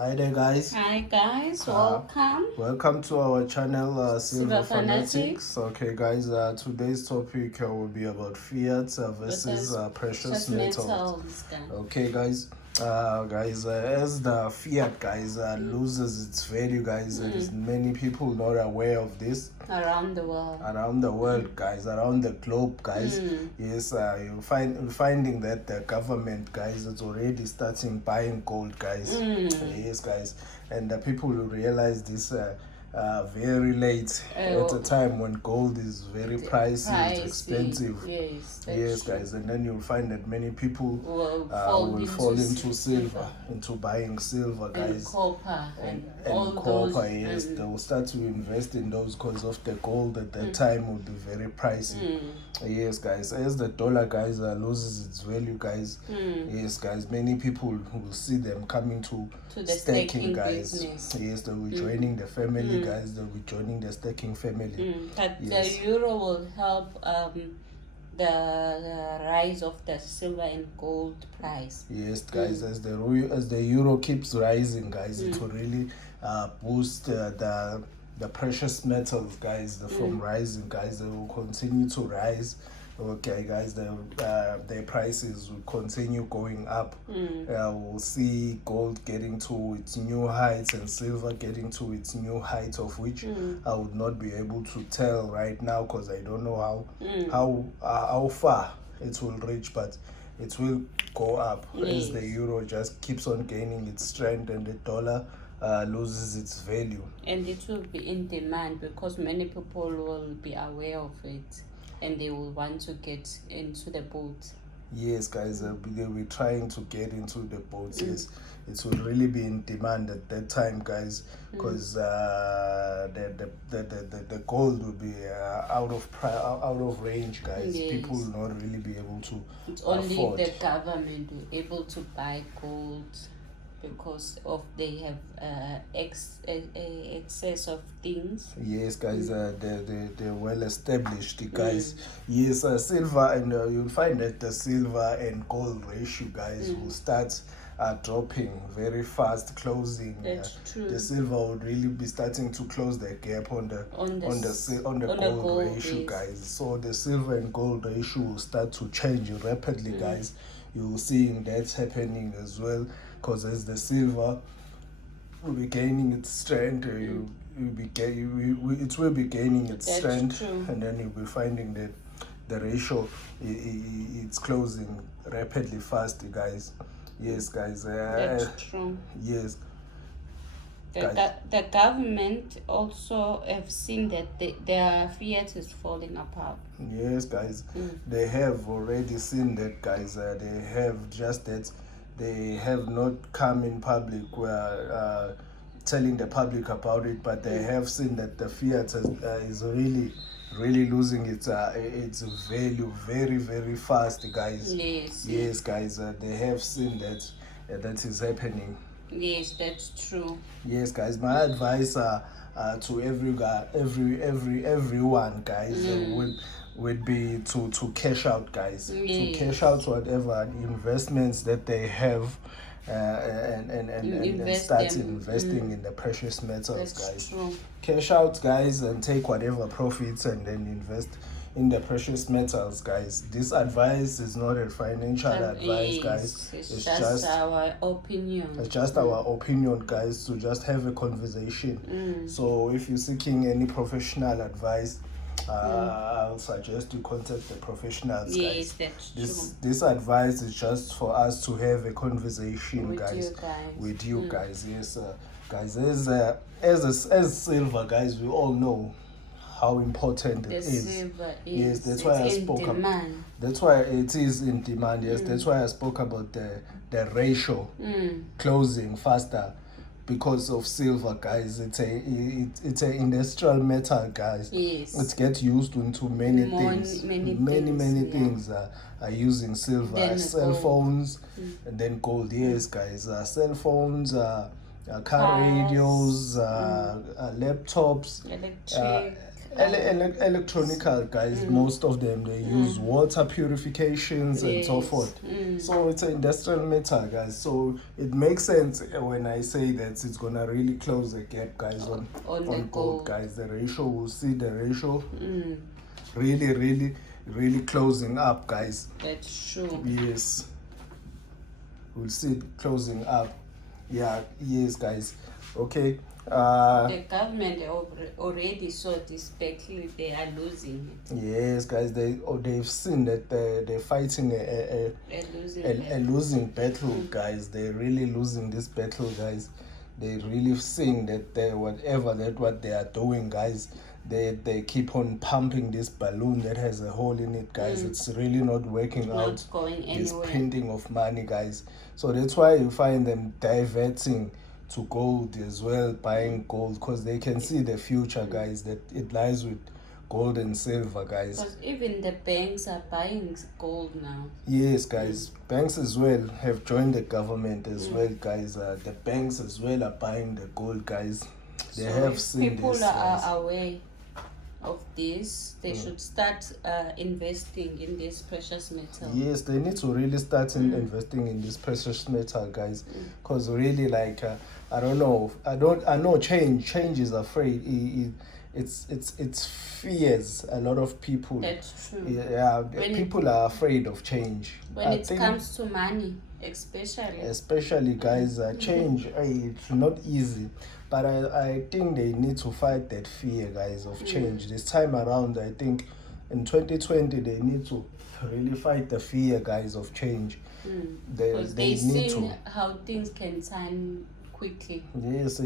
Hi there, guys. Hi guys, Uh, welcome. Welcome to our channel, Silver Silver Fanatics. Okay, guys, today's topic will be about fiat versus precious Just metals. metals, guys. Okay, guys. As the fiat guys loses its value, guys, there is many people not aware of this Around the world. guys, around the globe, guys. Yes, you're finding that the government, guys, is already starting buying gold, guys. Yes, guys, and the people will realize this very late at a time when gold is very pricey, it's expensive. Yes, guys, and then you'll find that many people will fall into silver, into buying silver, guys, and copper. those, Yes, they will start to invest in those because of the gold at that time will be very pricey. Yes, guys, as the dollar, guys, loses its value, guys. Yes, guys, many people will see them coming to the staking, guys. business. Yes, they will be joining the family, guys. They'll be joining the staking family. But Yes. the euro will help the rise of the silver and gold price. Yes, guys, as the euro keeps rising, guys, it will really boost the precious metals, guys, from rising, guys. They will continue to rise. Okay, guys, their prices will continue going up. We'll see gold getting to its new heights and silver getting to its new height, of which I would not be able to tell right now because I don't know how far it will reach, but it will go up as the euro just keeps on gaining its strength and the dollar loses its value. And it will be in demand because many people will be aware of it and they will want to get into the boat. Yes, guys, they'll be trying to get into the boats. Yes, it will really be in demand at that time, guys, because the gold will be out of range, guys. Yes. People will not really be able to It's only afford. the government will able to buy gold because of they have excess of things. Yes, guys, they're well established, guys. Yes, silver, and you'll find that the silver and gold ratio, guys, will start dropping very fast, closing. That's true. The silver would really be starting to close the gap on the gold ratio, yes. guys. So the silver and gold ratio will start to change rapidly, guys. You'll see that's happening as well, because as the silver will be gaining its strength, it will be gaining its That's strength, true. and then you'll be finding that the ratio it's closing rapidly fast, guys. Yes, guys. That's true. Yes. The government also have seen that their fiat is falling apart. Yes, guys. They have already seen that, guys. They have just that. They have not come in public where telling the public about it, but they have seen that the fiat is really losing its value very, very fast, guys. Yes, guys. They have seen that that is happening. Yes, that's true. Yes, guys. My advice to everyone, guys, would be to cash out, guys. To cash out whatever investments that they have, and start investing in the precious metals, That's guys. true. Cash out, guys, and take whatever profits and then invest in the precious metals, guys. This advice is not a financial advice, guys. It's just our opinion. It's just our opinion, guys, to just have a conversation. So if you're seeking any professional advice, I'll suggest you contact the professionals, Yes, guys. that's true. This advice is just for us to have a conversation, With guys. you guys. With you guys, yes, guys. As silver, guys, we all know how important it is. Silver Yes, that's why I spoke about. That's why it is in demand. Yes, that's why I spoke about the ratio closing faster because of silver, guys. It's a industrial metal, guys. Yes. It gets used into many things. Many things are using silver. Then Cell gold. phones and then gold. Yes, guys. Cell phones, car radios, laptops, Electric. electronical guys, most of them they use water purifications and so Yes. forth. So it's an industrial metal, guys. So it makes sense when I say that it's gonna really close the gap, guys, on the gold, guys. The ratio, we'll see the ratio really, really closing up, guys. That's true. Yes, we'll see it closing up. Yeah, yes, guys. Okay. The government already saw this battle. They are losing it. Yes, guys. They've seen that they're fighting A a losing battle, guys. They're really losing this battle, guys. They really seeing that what they are doing, guys. They keep on pumping this balloon that has a hole in it, guys. It's really not working Not out. going This anywhere. printing of money, guys. So that's why you find them diverting to gold as well, buying gold, because they can see the future, guys, that it lies with gold and silver, guys. Because even the banks are buying gold now. Yes, guys. Banks as well have joined the government as well, guys. The banks as well are buying the gold, guys. They So have if seen people this, are guys. aware of this, they should start investing in this precious metal. Yes, they need to really start investing in this precious metal, guys. Because really, like, I don't know. I know change is afraid. It's fears a lot of people. That's true. Yeah, people are afraid of change. When I it think- comes to money, especially guys, change, it's not easy, but I think they need to fight that fear, guys, of change. This time around, I think in 2020 they need to really fight the fear, guys, of change. because They they need seen to. how things can turn quickly. Yes,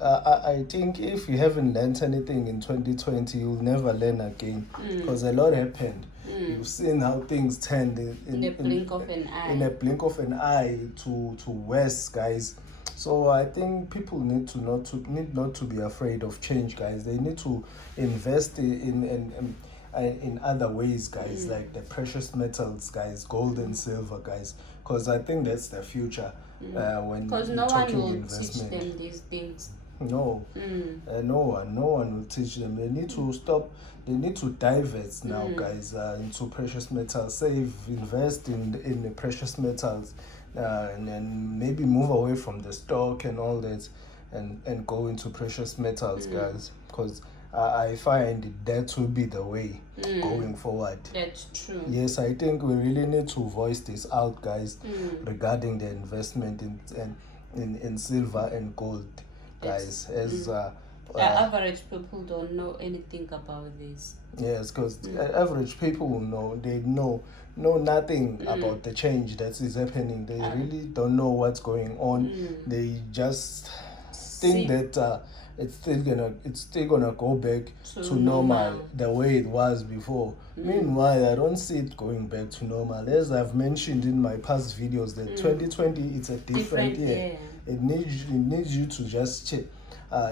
I think if you haven't learned anything in 2020, you'll never learn again, because a lot happened. You've seen how things turned In the blink of an eye. in a blink of an eye to worse, guys. So I think people need not to be afraid of change, guys. They need to invest in other ways, guys, like the precious metals, guys, gold and silver, guys, because I think that's the future when Because you're no one talking will investment. teach them these things. No, no one will teach them. They need to stop. They need to divert now, guys, into precious metals. Save, invest in the precious metals, and then maybe move away from the stock and all that, and go into precious metals, guys. Because I find that will be the way going forward. That's true. Yes, I think we really need to voice this out, guys, regarding the investment in silver and gold, guys. As The average people don't know anything about this. yes, because average people will know. They know nothing about the change that is happening. They really don't know what's going on. They just think that it's still gonna go back to normal the way it was before. Meanwhile, I don't see it going back to normal. As I've mentioned in my past videos, that 2020 it's a different year. It needs you to just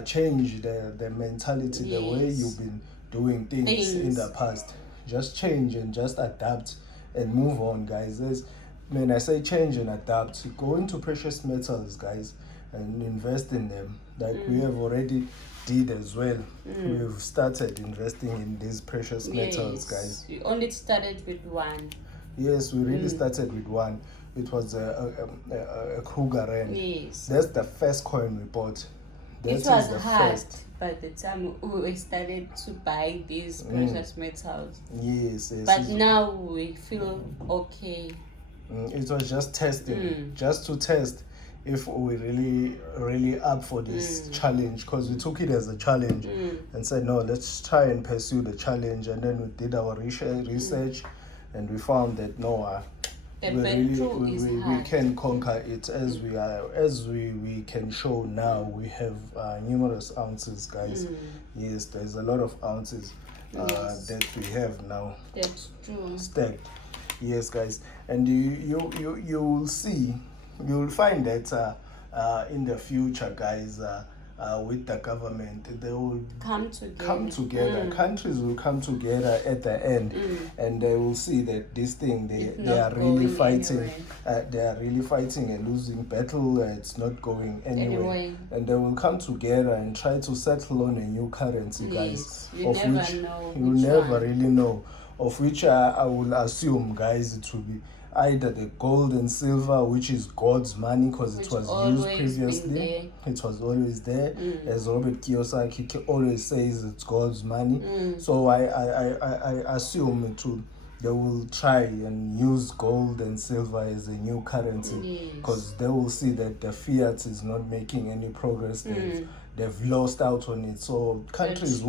change the mentality, the way you've been doing things in the past. Just change and just adapt and move on, guys. When I say change and adapt, go into precious metals, guys, and invest in them, like we have already did as well. We've started investing in these precious metals, guys. We only started with one. Yes, we really started with one. It was a Kruger Rand. Yes. That's the first coin we bought. That It is was the hard first. by the time we started to buy these precious metals. Yes, yes. But now we feel okay. It was just testing, just to test if we really up for this challenge, because we took it as a challenge and said, no, let's try and pursue the challenge. And then we did our research and we found that no, we can conquer it, as we can show now. We have numerous ounces, guys. Yes, there's a lot of ounces that we have now. That's true. Stacked. Yes, guys, and you will see, you will find that in the future, guys, with the government, they will come together. Countries will come together at the end, and they will see that this thing they are really fighting. They are really fighting a losing battle. It's not going anywhere, and they will come together and try to settle on a new currency, guys. You never know. You never really know. Of which I will assume, guys, it will be either the gold and silver, which is God's money, because it was used previously. It was always there. As Robert Kiyosaki always says, it's God's money. So I assume they will try and use gold and silver as a new currency, because they will see that the fiat is not making any progress. They've lost out on it. So countries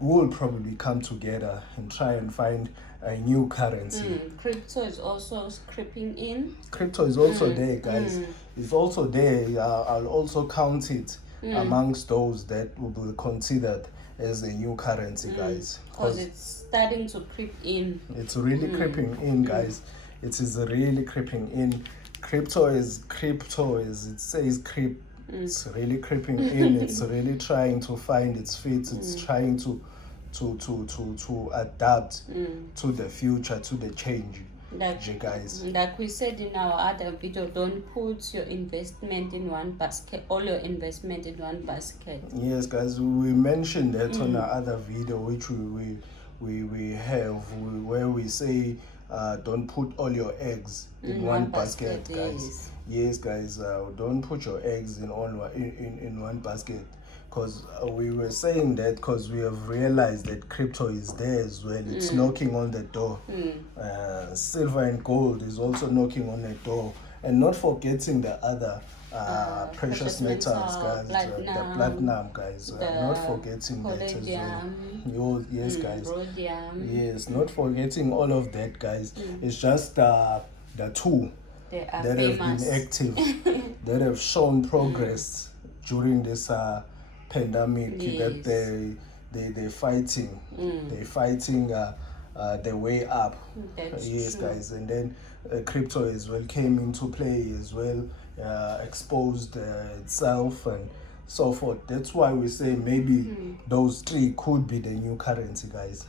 will probably come together and try and find a new currency. Crypto is also creeping in. Crypto is also there, guys. It's also there. I'll also count it amongst those that will be considered as a new currency, guys. Because it's starting to creep in. It's really creeping in, guys. It is really creeping in. Crypto is it says creep. It's really creeping in. It's really trying to find its feet. It's trying to adapt to the future, to the change. Guys, like we said in our other video, don't put your investment in one basket, all your investment in one basket. Yes, guys, we mentioned that on our other video, which we have, where we say don't put all your eggs in one basket, guys. Yes, guys, don't put your eggs in one basket. Because we were saying that because we have realized that crypto is there as well. It's knocking on the door. Silver and gold is also knocking on the door. And not forgetting the other precious metals, guys. The platinum, guys. Not forgetting that as well. Yes, guys. Rhodium. Yes, not forgetting all of that, guys. It's just the two that have been active, that have shown progress during this pandemic, that they're fighting. They're fighting their way up. Yes, true. Guys. And then crypto as well came into play as well, exposed itself and so forth. That's why we say maybe those three could be the new currency, guys.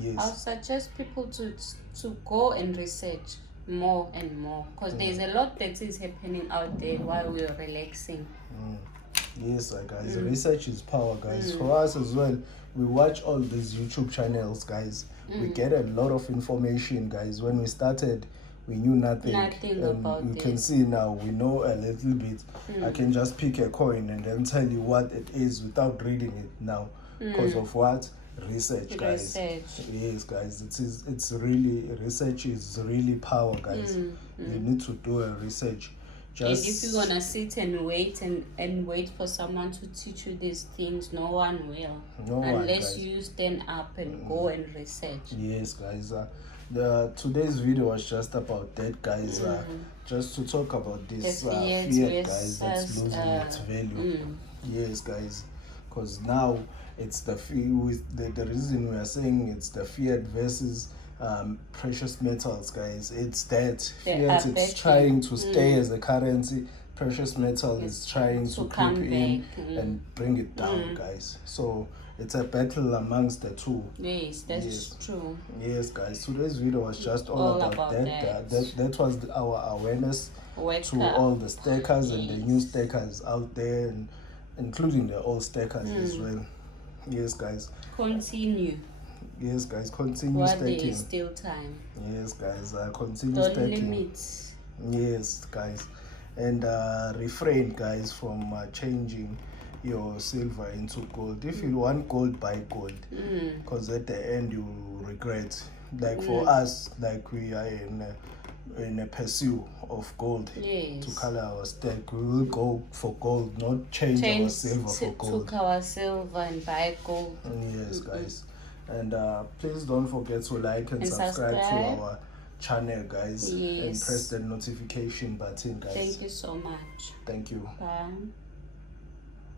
Yes. I'll suggest people to go and research more and more, because there's a lot that is happening out there while we're relaxing. Yes, guys. Research is power, guys. For us as well, we watch all these YouTube channels, guys. We get a lot of information, guys. When we started, we knew nothing about you can see now we know a little bit. I can just pick a coin and then tell you what it is without reading it now, because of what? Research, guys. Yes, guys. It's really, research is really power, guys. You need to do a research. And if you're gonna sit and wait and wait for someone to teach you these things, no one will. Unless you stand up and go and research. Yes, guys. Today's video was just about that, guys. Just to talk about this fiat, guys, that's losing its value. Yes, guys. Because now it's the reason we are saying it's the fiat versus precious metals, guys. It's that fiat is trying to stay as a currency. Precious metal is trying to creep in and bring it down, guys. So it's a battle amongst the two. Yes, that's true. Yes, guys. Today's video was just all about that. That was our awareness to all the stakers and the new stakers out there, and including the old stakers as well. Yes, guys. Continue. Yes, guys, continue staking. There is still time. Yes, guys, continue staking. Don't limit. Yes, guys. And refrain, guys, from changing your silver into gold. If you want gold, buy gold. Because at the end, you will regret. Like for us, like we are in a pursuit of gold to color our stake. We will go for gold, not change our silver for gold. Took our silver and buy gold. Yes, guys. And please don't forget to like and subscribe to our channel, guys. And press the notification button, guys. Thank you so much. Thank you. Bye.